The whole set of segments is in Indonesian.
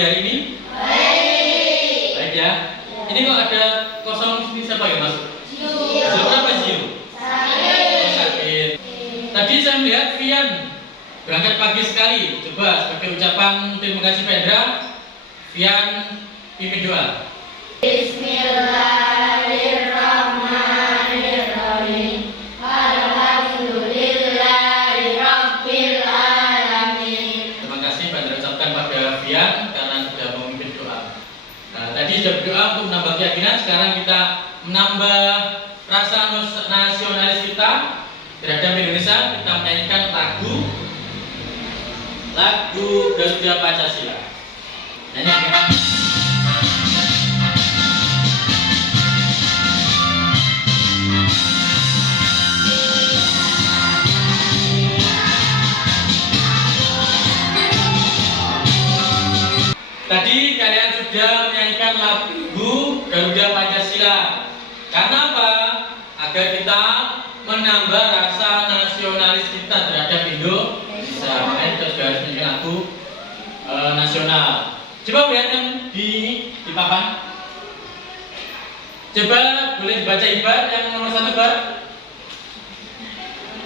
pagi hari ini? Baik. Baik ya. Ini kok ada kosong ini siapa yang masuk? Siapa Zio? Sakit. Tadi saya melihat Vian berangkat pagi sekali. Coba sebagai ucapan terima kasih Pedra, Vian pimpin doa. Bismillahirrahmanirrahim. Alhamdulillahirabbil alamin. Terima kasih Pedra ucapkan pada Vian karena sudah memimpin doa. Nah, tadi sudah berdoa untuk menambah keyakinan. Sekarang kita menambah rasa nasionalis kita terhadap Indonesia. Kita menyanyikan lagu Garuda Pancasila. Nyanyikan. Tadi kalian sudah menyanyikan lagu Garuda Pancasila. Karena apa? Agar kita menambah rasa nasionalis kita terhadap Indonesia. Makanya kita sudah harus menyanyikan lagu nasional. Coba lihatkan di papan. Coba boleh dibaca ibarat yang nomor 1 Bar.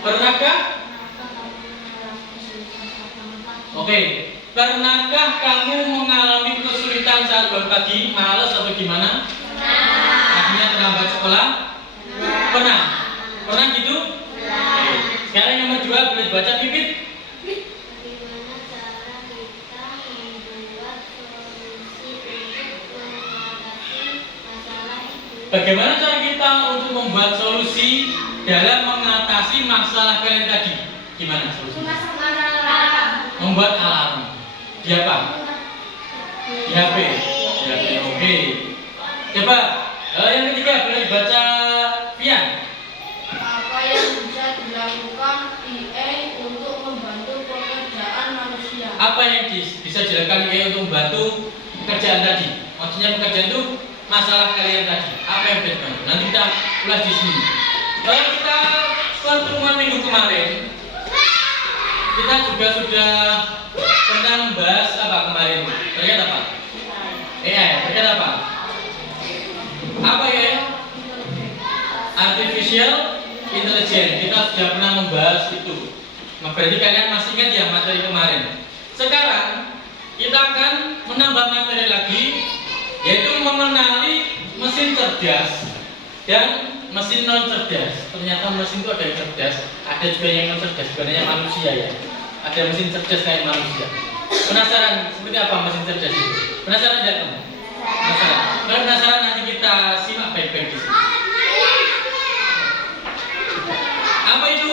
Pernahkah? Oke. Pernahkah kamu mengalami kesulitan saat bangun pagi, malas atau gimana? Akhirnya terlambat sekolah? Pernah? Pernah gitu? Oke. Sekarang yang nomor 2 boleh dibaca Pipit. Bagaimana cara kita untuk membuat solusi dalam mengatasi masalah kalian tadi? Gimana solusinya? Membuat alarm. Di apa? Di HP. Di HP. Oke. Coba yang ketiga boleh dibaca Pian. Apa yang bisa dilakukan IA untuk membantu pekerjaan manusia? Apa yang bisa dilakukan IA untuk membantu pekerjaan tadi? Maksudnya pekerjaan itu masalah kalian tadi. Apa yang bisa dibantu? Nanti kita ulas di sini. Kalau kita pertemuan minggu kemarin, kita juga sudah pernah membahas apa kemarin? Terkait apa? Terkait apa? Apa ya? Artificial Intelligence. Kita sudah pernah membahas itu. Nah, berarti kalian masih ingat ya materi kemarin. Sekarang kita akan menambah materi lagi, yaitu mengenali mesin cerdas dan mesin non cerdas. Ternyata mesin itu ada yang cerdas, ada juga yang non cerdas. Sebenarnya manusia ya. Ada mesin cerdas kayak manusia. Penasaran seperti apa mesin cerdas itu? Penasaran tidak kamu? Penasaran? Kalau penasaran nanti kita simak baik-baik di sini. Apa itu?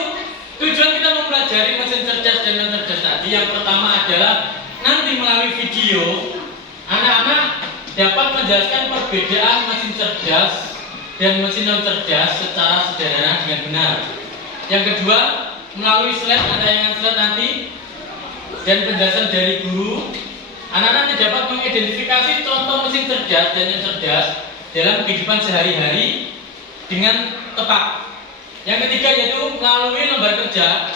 Tujuan kita mempelajari mesin cerdas dan non cerdas tadi yang pertama adalah nanti melalui video anak-anak dapat menjelaskan perbedaan mesin cerdas dan mesin non cerdas secara sederhana dengan benar. Yang kedua, melalui slide, ada yang slide nanti dan penjelasan dari guru, anak-anak dapat mengidentifikasi contoh mesin cerdas dan non cerdas dalam kehidupan sehari-hari dengan tepat. Yang ketiga yaitu melalui lembar kerja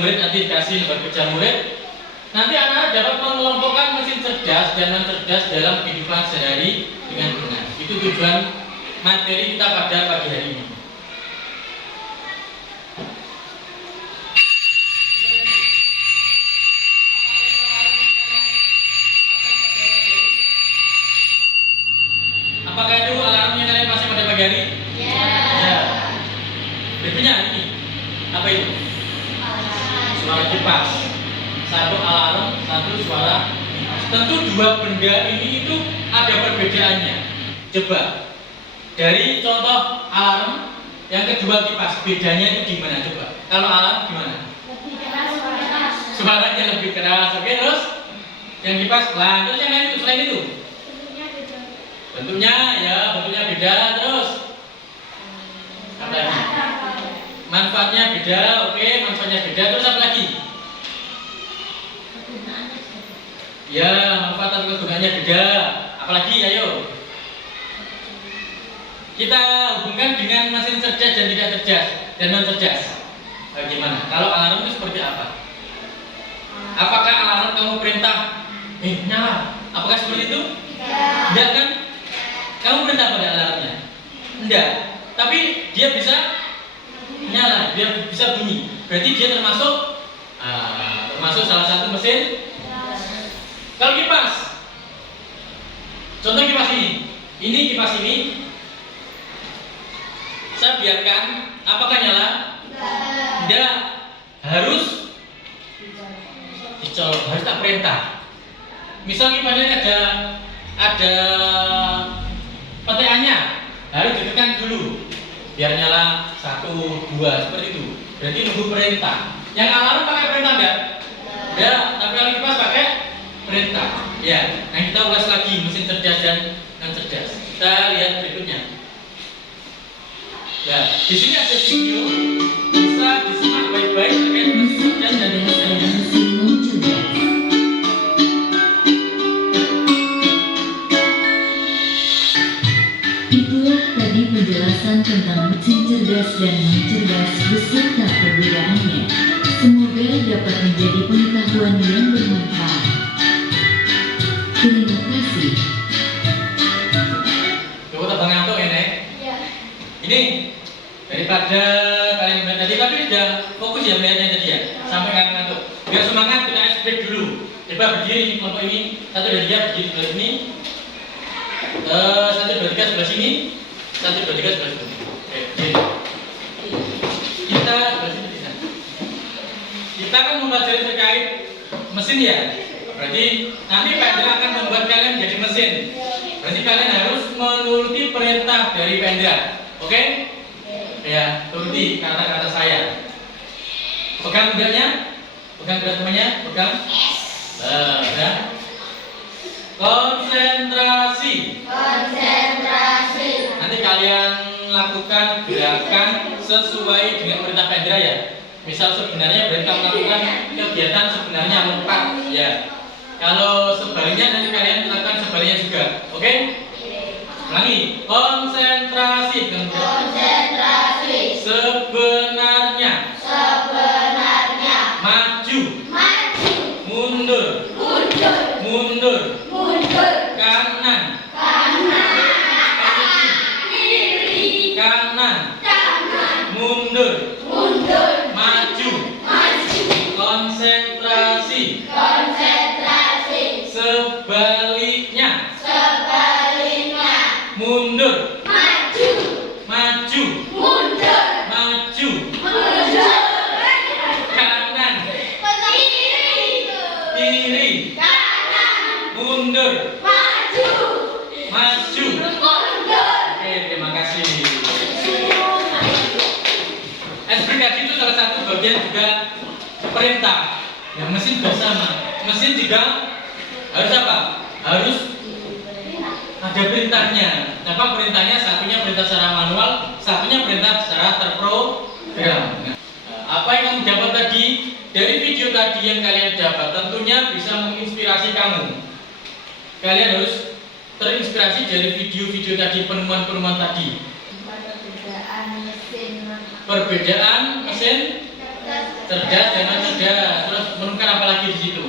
murid, nanti dikasih lembar kerja murid. Nanti anak-anak dapat mengelompokkan mesin cerdas dan non cerdas dalam kehidupan sehari dengan benar. Itu tujuan materi kita pada pagi hari ini. Apakah itu alarmnya kalian masih pada pagi hari? Ya. Berikutnya ini apa itu? Suara kipas. Satu alarm, satu suara kipas. Tentu dua benda ini itu ada perbedaannya. Coba dari contoh alarm, yang kedua kipas, bedanya itu gimana? Coba. Kalau alarm gimana? Lebih keras suaranya. Suaranya lebih keras. Oke, terus yang kipas, lah terus yang lain itu selain itu? Bentuknya beda. Terus apa lagi? Manfaatnya beda. Oke, manfaatnya beda. Terus apa lagi? Ya, manfaat atau kegunaannya beda. Apalagi, ayo. Kita hubungkan dengan mesin cerdas dan tidak cerdas dan non cerdas. Bagaimana? Kalau alarm itu seperti apa? Apakah alarm kamu perintah, nyala, Apakah seperti itu? Enggak kan? Kamu perintah pada alarmnya? Enggak. Tapi dia bisa nyala, dia bisa bunyi. Berarti dia termasuk salah satu mesin. Kalau kipas, contoh kipas ini kipas ini, saya biarkan, apakah nyala? Tidak, harus dicolok, harus tak perintah. Misal kipasnya ada PTA-nya, harus ditekan dulu biar nyala 1, 2 seperti itu. Berarti nunggu perintah. Yang alarm pakai perintah enggak? Enggak, tapi kalau kipas pakai perintah. Ya, nah kita ulas lagi mesin cerdas dan non cerdas. Kita lihat berikutnya. Ya, di sini ada video, bisa disimak baik-baik terkait mesin cerdas dan non cerdas. Itulah tadi penjelasan tentang mesin cerdas dan non cerdas beserta perbedaannya. Semoga dapat menjadi pengetahuan yang bermanfaat. Terima kasih. Coba tak ngantuk ya, Nek? Iya. Ini daripada kalian melihat tadi, tapi sudah fokus ya melihatnya tadi ya, sampai kalian ngantuk. Biar semangat, kita explain dulu. Coba berdiri kelompok ini, 1, 2, 3 berdiri sebelah sini, 1, 2, 3 sebelah sini, 1, 2, 3 sebelah sini. Oke, berdiri. Kita sebelah sini. Kita akan mempelajari terkait mesin ya. Berarti nanti Pak Indra akan membuat kalian menjadi mesin. Berarti kalian harus menuruti perintah dari Pak Indra. Oke? Ya, turuti kata-kata saya. Pegang kudanya, pegang kuda temannya, pegang. Ya. Konsentrasi. Nanti kalian lakukan gerakan sesuai dengan perintah Pak Indra ya. Misal sebenarnya berarti kamu melakukan kegiatan sebenarnya lompat ya. Kalau sebaliknya nanti kalian lakukan sebaliknya juga. Oke? Ulangi. Konsentrasi. Sebenarnya. Maju. Mundur. Kanan. Kanan. Mundur. Maju. Konsentrasi. Sebaliknya. Mundur. Maju. Kanan. Kiri. Mundur. Maju. Oke, terima kasih. Eksplikasi itu salah satu bagian juga perintah. Yang mesin juga sama. Mesin juga harus apa? Harus ada perintahnya. Apa perintahnya? Satunya perintah secara manual, satunya perintah secara terprogram. Apa yang kamu dapat tadi dari video tadi yang kalian dapat tentunya bisa menginspirasi kamu. Kalian harus terinspirasi dari video-video tadi, penemuan-penemuan tadi. Perbedaan mesin cerdas dan non cerdas. Terus menemukan apa lagi di situ?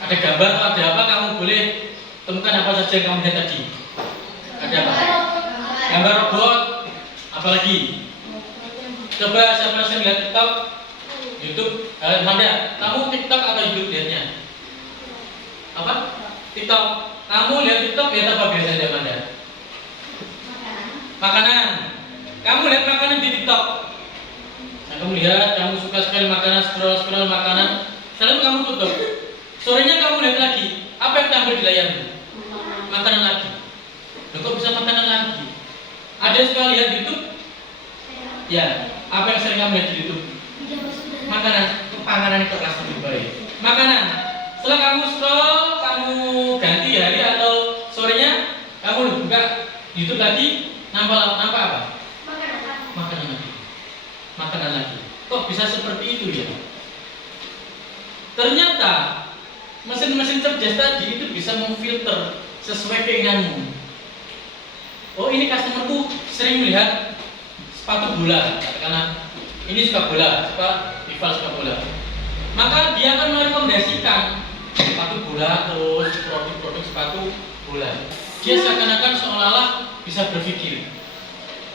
Ada gambar atau ada apa? Kamu boleh temukan apa saja yang kamu lihat tadi. Ada apa? Gambar robot. Apalagi? Coba siapa yang lihat TikTok, YouTube, Manda. Kamu TikTok atau YouTube lihatnya? Apa? TikTok. Kamu lihat TikTok lihat apa biasanya Manda? Makanan. Kamu lihat makanan di TikTok. Nah, kamu lihat, kamu suka sekali makanan, scroll makanan. Selalu kamu tutup. Sorenya kamu lihat lagi. Apa yang tampil di layarmu? Makanan lagi. Loh, kok bisa makanan lagi? Ada yang suka lihat YouTube? Ya. Apa yang sering kamu lihat di YouTube? Makanan. Panganan itu kelas lebih baik. Makanan. Setelah kamu scroll, kamu ganti hari atau sorenya, kamu buka YouTube lagi, nampak apa? Makanan lagi. Kok bisa seperti itu ya? Ternyata mesin-mesin cerdas tadi itu bisa memfilter sesuai keinginanmu. Oh, ini customerku sering melihat sepatu bola, karena ini suka bola, rival suka bola. Maka dia akan merekomendasikan sepatu bola terus sepatu bola. Dia seakan-akan seolah-olah bisa berpikir,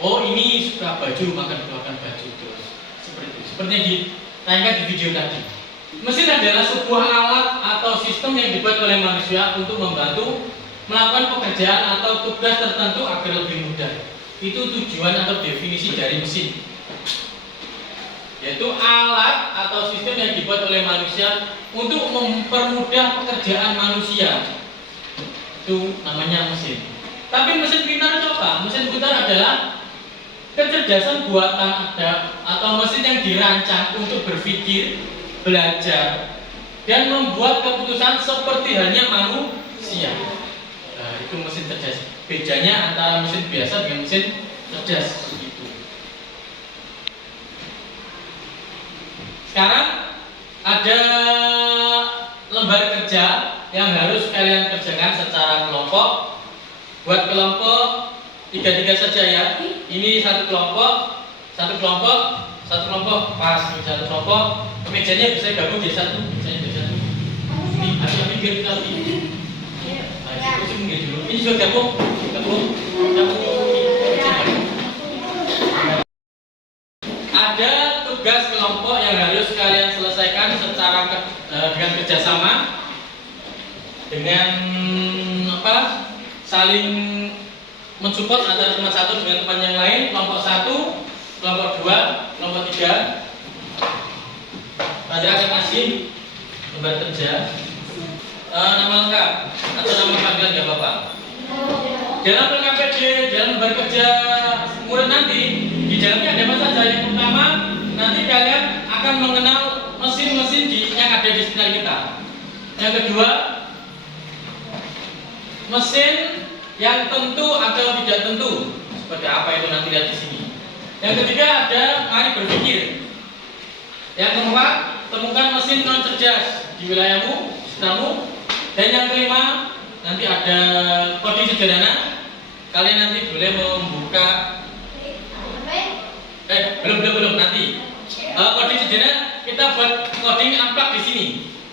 oh ini suka baju maka dikeluarkan baju terus. Seperti itu. Seperti yang ditayangkan di video tadi. Mesin adalah sebuah alat atau sistem yang dibuat oleh manusia untuk membantu melakukan pekerjaan atau tugas tertentu agar lebih mudah. Itu tujuan atau definisi dari mesin, yaitu alat atau sistem yang dibuat oleh manusia untuk mempermudah pekerjaan manusia. Itu namanya mesin. Tapi mesin pintar itu apa? Mesin pintar adalah kecerdasan buatan atau mesin yang dirancang untuk berpikir, belajar, dan membuat keputusan seperti halnya manusia. Nah, itu mesin cerdas. Bedanya antara mesin biasa dengan mesin cerdas seperti itu. Sekarang ada lembar kerja yang harus kalian kerjakan secara kelompok. Buat kelompok 3-3 saja ya. Ini satu kelompok, pas satu kelompok. Mejanya bisa gabung jadi satu, Ini ada pinggir tadi. Nah, itu pinggir dulu. Ini juga gabung. Ada tugas kelompok yang harus kalian selesaikan secara dengan kerjasama, dengan saling mensupport antara teman satu dengan teman yang lain. Kelompok 1, kelompok 2, kelompok 3. Pada akan kasih lembar kerja, nama lengkap atau nama panggilan gak apa-apa. Dalam LKPD, dalam lembar kerja murid nanti, di dalamnya ada apa saja. Yang pertama, nanti kalian akan mengenal mesin-mesin yang ada di sekitar kita. Yang kedua, mesin yang tentu atau tidak tentu. Seperti apa itu nanti lihat di sini. Yang ketiga ada mari berpikir. Yang keempat, temukan mesin non cerdas di wilayahmu, sekitarmu. Dan yang kelima, nanti ada coding sederhana. Kalian nanti boleh membuka belum nanti. Coding sederhana kita buat coding amplak di sini.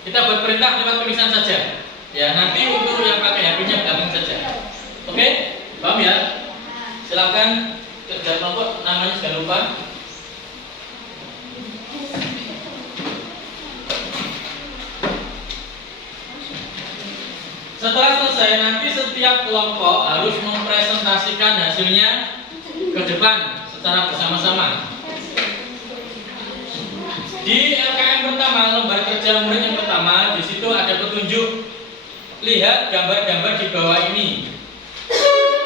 Kita buat perintah lewat tulisan saja. Ya, nanti untuk yang pakai HP-nya belakang saja. Oke? Paham ya? Silakan kerja kelompok, namanya jangan lupa. Setelah selesai, nanti setiap kelompok harus mempresentasikan hasilnya ke depan secara bersama-sama. Di LKM pertama, lembar kerja murid yang pertama, di situ ada petunjuk. Lihat gambar-gambar di bawah ini.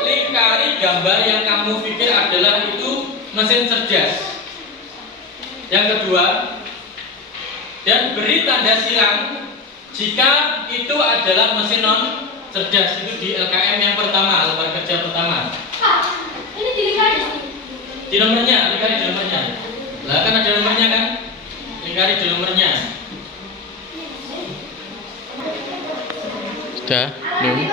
Lingkari gambar yang kamu pikir adalah itu mesin cerdas. Yang kedua, dan beri tanda silang jika itu adalah mesin non cerdas. Itu di LKM yang pertama, lembar kerja pertama. Ini dilingkari. Di nomornya, lingkari di nomornya. Lah kan ada nomornya kan? Lingkari di nomornya. Sudah, belum?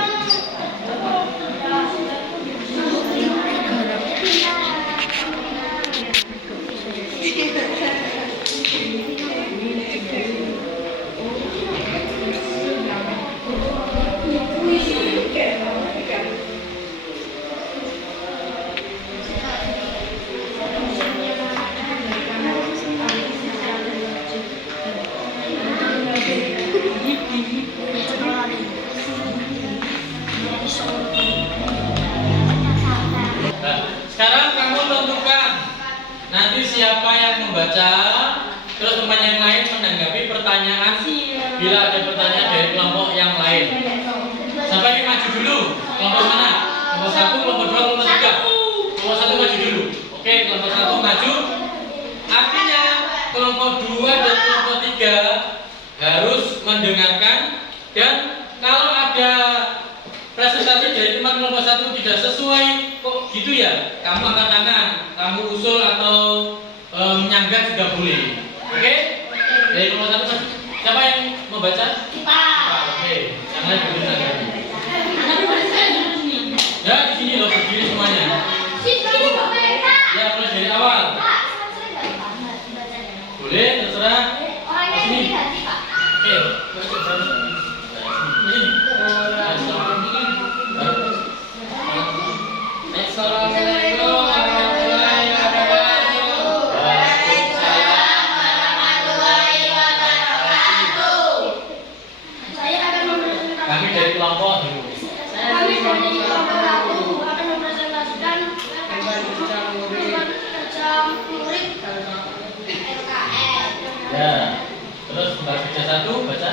Sekarang kamu tentukan nanti siapa yang membaca, terus teman yang lain menanggapi pertanyaan bila ada pertanyaan dari kelompok yang lain. Siapa yang maju dulu? Kelompok mana? Kelompok 1, kelompok 2, kelompok 3. Kelompok 1 maju dulu. Oke, kelompok 1 maju. Artinya kelompok 2 dan kelompok 3 harus mendengarkan, dan kalau ada presentasi dari teman kelompok 1 tidak sesuai, kok gitu ya, kamu angkat tangan, kamu usul atau menyanggah juga boleh. Oke? Dari kelompok 1, siapa yang membaca? Kita. Oke, jangan dulu tangan. Ya, di sini loh, berdiri semuanya. Ya, mulai dari awal. Boleh, terserah. Sini. Oke, ini. Kami dari kelompok dulu. Kami dari kelompok 1 akan mempresentasikan kerja murid LKS. Ya. Terus Mbak kerja 1 baca.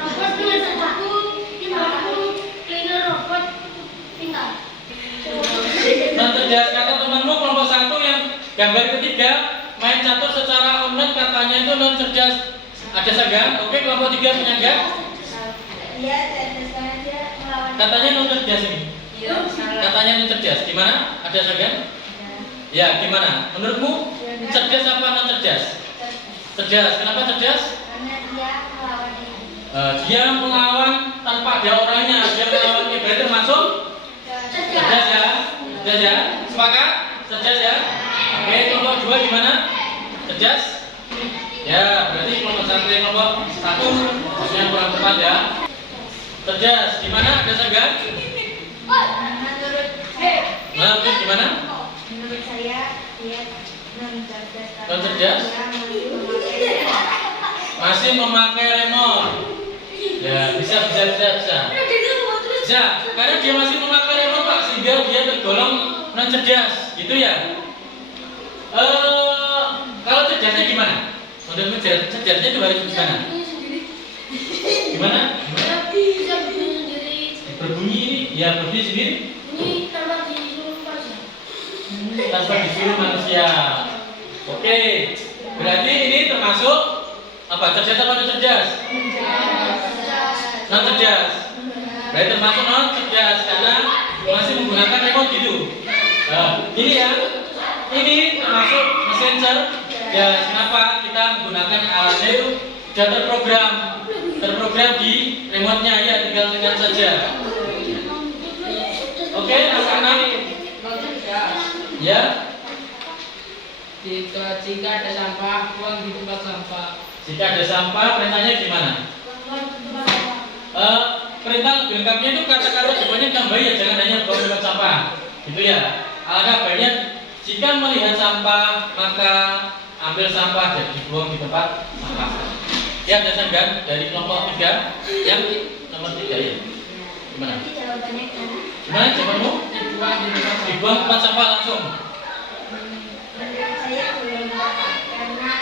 Robot dengan satu dimana cleaner robot tinggal. Non cerdas, kata temanmu kelompok 1 yang gambar ketiga main catur secara online katanya itu non cerdas. Ada segan? Oke, kelompok 3 punya enggak? Iya, saya dia melawan. Katanya non cerdas ini. Katanya non cerdas. Gimana? Ada segan? Ya, gimana? Menurutmu cerdas apa non cerdas? Cerdas. Kenapa cerdas? Karena dia melawan ini. Dia melawan tanpa ada orangnya. Dia melawan berarti termasuk cerdas ya. Cerdas ya. Sepakat? Cerdas ya. Oke, kelompok 2 gimana? Cerdas? Ya, berarti kelompok 1 dan kelompok 1 maksudnya kurang tepat ya. Cerdas. Gimana? Ada segan? Menurut gimana? Menurut saya dia non cerdas. Non cerdas? Masih memakai remote. Ya, bisa. Bisa, karena dia masih memakai remote Pak, sehingga dia tergolong non cerdas, gitu ya. Kalau cerdasnya gimana? Menurutmu cerdasnya itu harus gimana? Gimana? Bisa bunyi sendiri. Berbunyi, ya berbunyi sendiri. Ini tanpa disuruh manusia. Tanpa disuruh manusia. Oke, berarti ini termasuk apa? Cerdas apa non cerdas? Non cerdas. Berarti termasuk non cerdas karena masih menggunakan remote gitu. Ini ya, ini termasuk messenger. Ya, kenapa kita menggunakan alatnya itu sudah terprogram di remote-nya ya, tinggal tekan saja. Oke, anak-anak. Ya. Jika ada sampah, buang di tempat sampah. Jika ada sampah, perintahnya gimana? Perintah lengkapnya itu kata-kata jawabannya tambah ya, jangan hanya buang di tempat sampah. Gitu ya. Alangkah baiknya jika melihat sampah, maka ambil sampah dan dibuang di tempat sampah. Ya, ada segan dari kelompok 3 yang nomor 3 ya. Gimana? Jawabannya kan? Gimana jawabanmu? Dibuang di tempat sampah. Dibuang tempat sampah langsung. Menurut saya belum dapat karena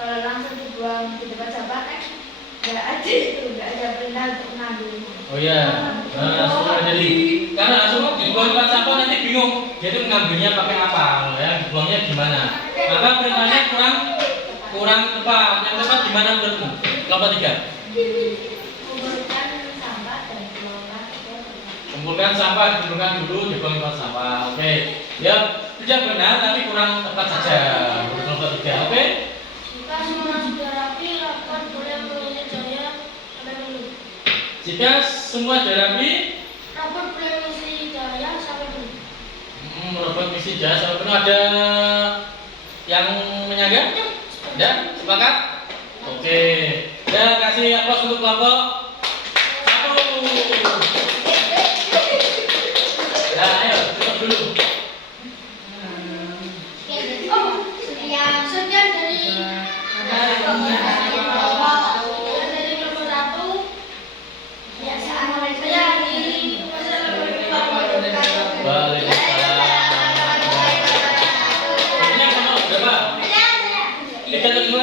kalau langsung dibuang di tempat sampah kan nggak ada perintah untuk mengambil. Oh iya, langsung jadi karena langsung dibuang tempat sampah nanti bingung dia itu mengambilnya pakai apa, ya dibuangnya gimana. Maka perintahnya kurang tepat. Yang tepat gimana menurutmu? Kelompok 3. Kumpulkan sampah dan dikelola. Kumpulkan sampah, dikumpulkan dulu, dibuang tempat sampah. Oke, ya sudah benar tapi kurang tepat saja. Untuk kelompok 3, oke? Jika semua sudah rapi, lakukan boleh mengisi jaya sampai penuh. Jika semua sudah rapi, Rapor boleh mengisi jaya sampai penuh. robot misi jasa sampai penuh. Ada yang menyangga? Ada? Sepakat? Oke. Ya, kasih aplaus untuk kelompok 1. Nah, ayo tutup dulu. Sekian dari kelompok 1. Ya, saya akhiri. Wassalamualaikum warahmatullahi Waalaikumsalam. Ini kelompok berapa? 3 atau 2?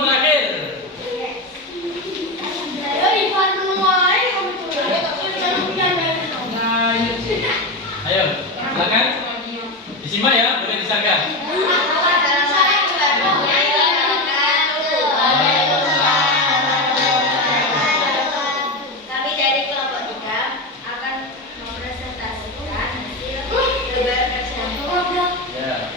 Terakhir. Ayo, silakan. Disimak ya, boleh disangka. Kami dari kelompok 3 akan mempresentasikan hasil gambar kerja. Ya.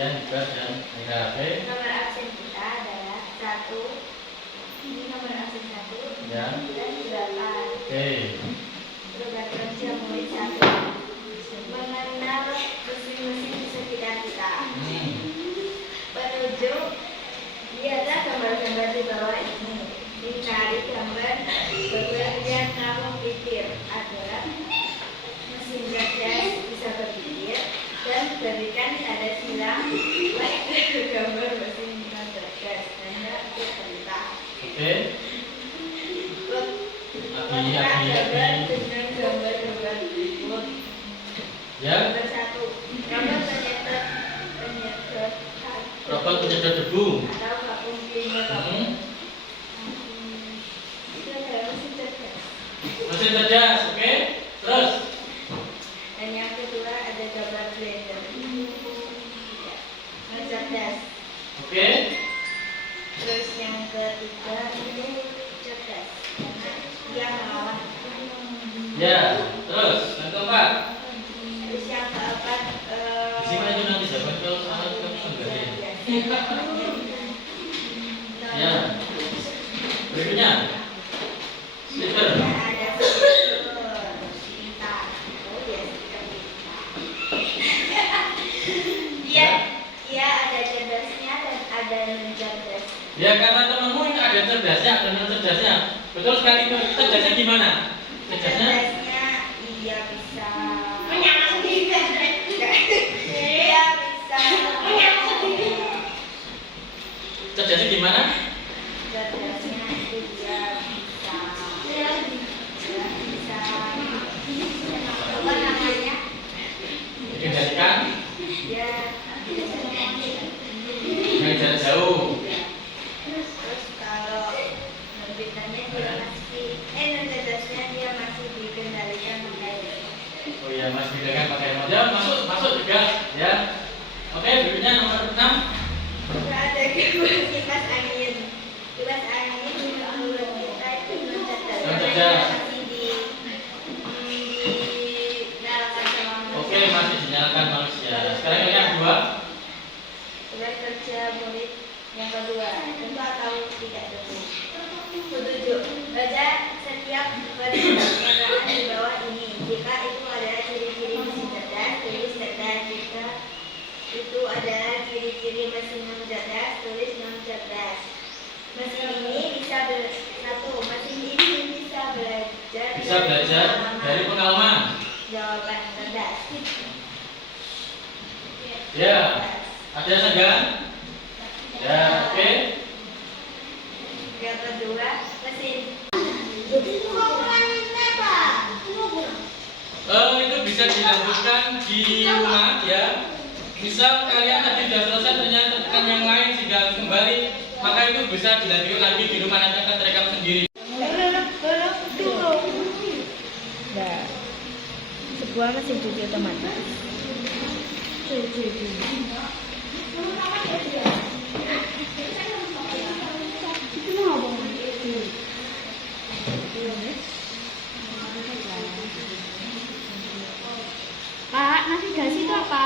Ya, juga dan negara B. Nomor absen kita adalah 1. Ini nomor absen 1 Ya. dan 8. Oke. Program kerja murid 1. Mengenal mesin-mesin di sekitar kita. Penunjuk, lihatlah gambar-gambar di bawah ini. Dicari gambar yang kamu pikir adalah mesin cerdas bisa berpikir dan berikan tanda silang like ke gambar mesin cerdas hanya untuk perintah. Oke. Gambar dengan gambar-gambar berikut. Ya. Gambar 1. Gambar penyedot Robot penyedot debu. atau vakum cleaner. Itu adalah mesin cerdas. Mesin cerdas, oke. Terus. Dan yang kedua ada gambar blender. Mesin cerdas. Oke. Terus yang ketiga ini cerdas karena dia mengolah. Ya. Terus yang keempat. Terus yang keempat Di sini aja nanti jawaban kalau salah kita enggak ya. Ya. Berikutnya. Stiker. ada stiker cinta. Oh ya, stiker cinta. Dia ada cerdasnya dan ada non cerdas. Ya karena temanmu ini ada cerdasnya, ada non cerdasnya. Betul sekali itu. Cerdasnya gimana? Cerdasnya? Cerdasnya ia bisa Dia bisa Cerdasnya gimana? Cerdasnya itu dia bisa apa namanya? Dikendalikan Dia dengan jarak jauh. terus kalau pintarnya dia masih non cerdasnya dia masih dikendalikan pakai Oh iya, Mas bedakan pakai remote. Ya, masuk juga ya. Oke, berikutnya nomor 6. ada kipas angin. Kipas angin menurut kita itu non cerdas. Non Karena cerdas. dia masih dinyalakan sama manusia. Oke, masih dinyalakan manusia. Sekarang yang kedua. Program kerja murid yang kedua, tentu atau tidak tentu. Ketujuh, baca setiap pernyataan di bawah ini. Jika itu adalah ciri-ciri mesin cerdas, tulis cerdas. Jika itu adalah ciri-ciri mesin non cerdas, tulis non cerdas. Mesin ini bisa mesin ini bisa belajar Dari pengalaman. jawaban cerdas. Ya, ada segan? Ya, oke. Yang kedua, mesin. Itu bisa dilanjutkan di rumah ya. Misal kalian tadi sudah selesai ternyata tekan yang lain sehingga harus kembali, maka itu bisa dilanjutkan lagi di rumah, nanti akan terekam sendiri. Nah, sebuah mesin cuci otomatis. Pak, navigasi itu apa?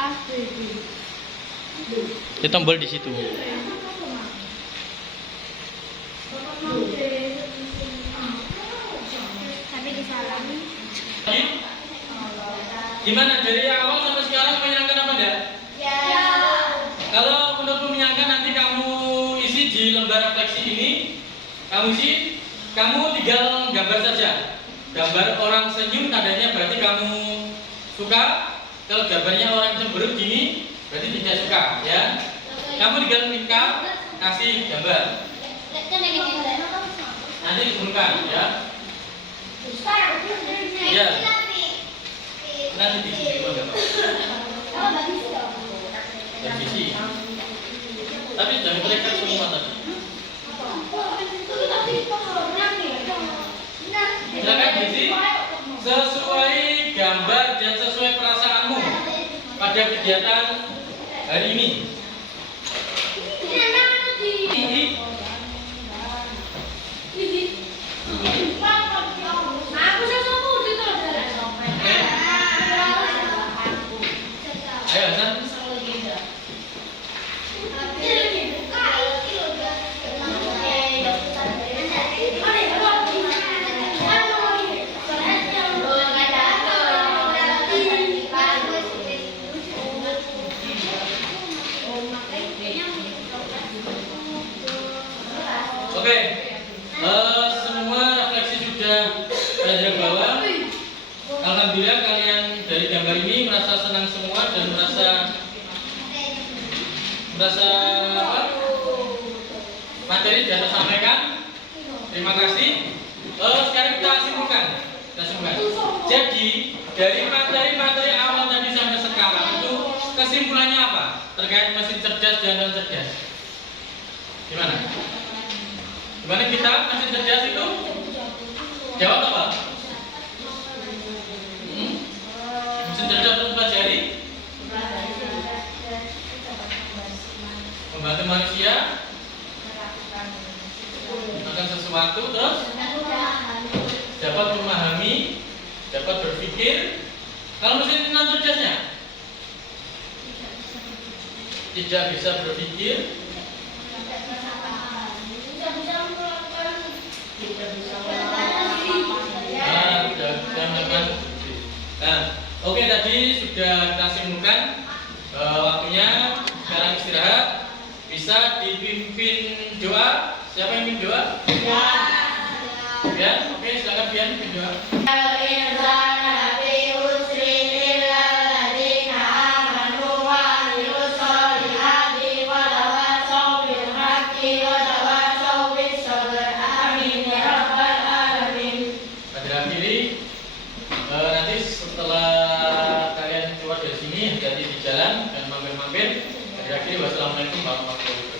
Itu tombol di situ. Tapi disalami. Gimana dari awal sampai sekarang menyenangkan apa enggak? Ya. Kalau menurutmu menyenangkan, nanti kamu isi di lembar refleksi ini. Kamu tinggal gambar saja. Gambar orang senyum tandanya berarti kamu suka. Kalau gambarnya orang cemberut gini berarti tidak suka ya. Kamu tinggal tinggal kasih gambar. Nanti dihubungkan ya. Ya. Nanti di sini enggak apa-apa. Dari sisi. Tapi jangan mereka semua tadi. Silakan diisi sesuai gambar dan sesuai perasaanmu pada kegiatan hari ini. Ayo Hasan. merasa apa? Materi sudah tersampaikan. Terima kasih. Sekarang kita simpulkan. Jadi dari materi-materi awal tadi sampai sekarang itu kesimpulannya apa terkait mesin cerdas dan non cerdas? Gimana? Gimana kita mesin cerdas itu? Jawab apa? Mesin cerdas untuk pelajari membantu manusia melakukan sesuatu, terus dapat memahami, dapat berpikir. Kalau mesin non cerdasnya tidak bisa berpikir, oke, tadi sudah kita simpulkan. Waktunya sekarang istirahat. Bisa dipimpin doa. Siapa yang pimpin doa? Bian, oke, silakan Bian pimpin doa. Nanti setelah kalian keluar dari sini, hati-hati di jalan dan mampir-mampir. Akhir-akhir wassalamualaikum warahmatullahi wabarakatuh.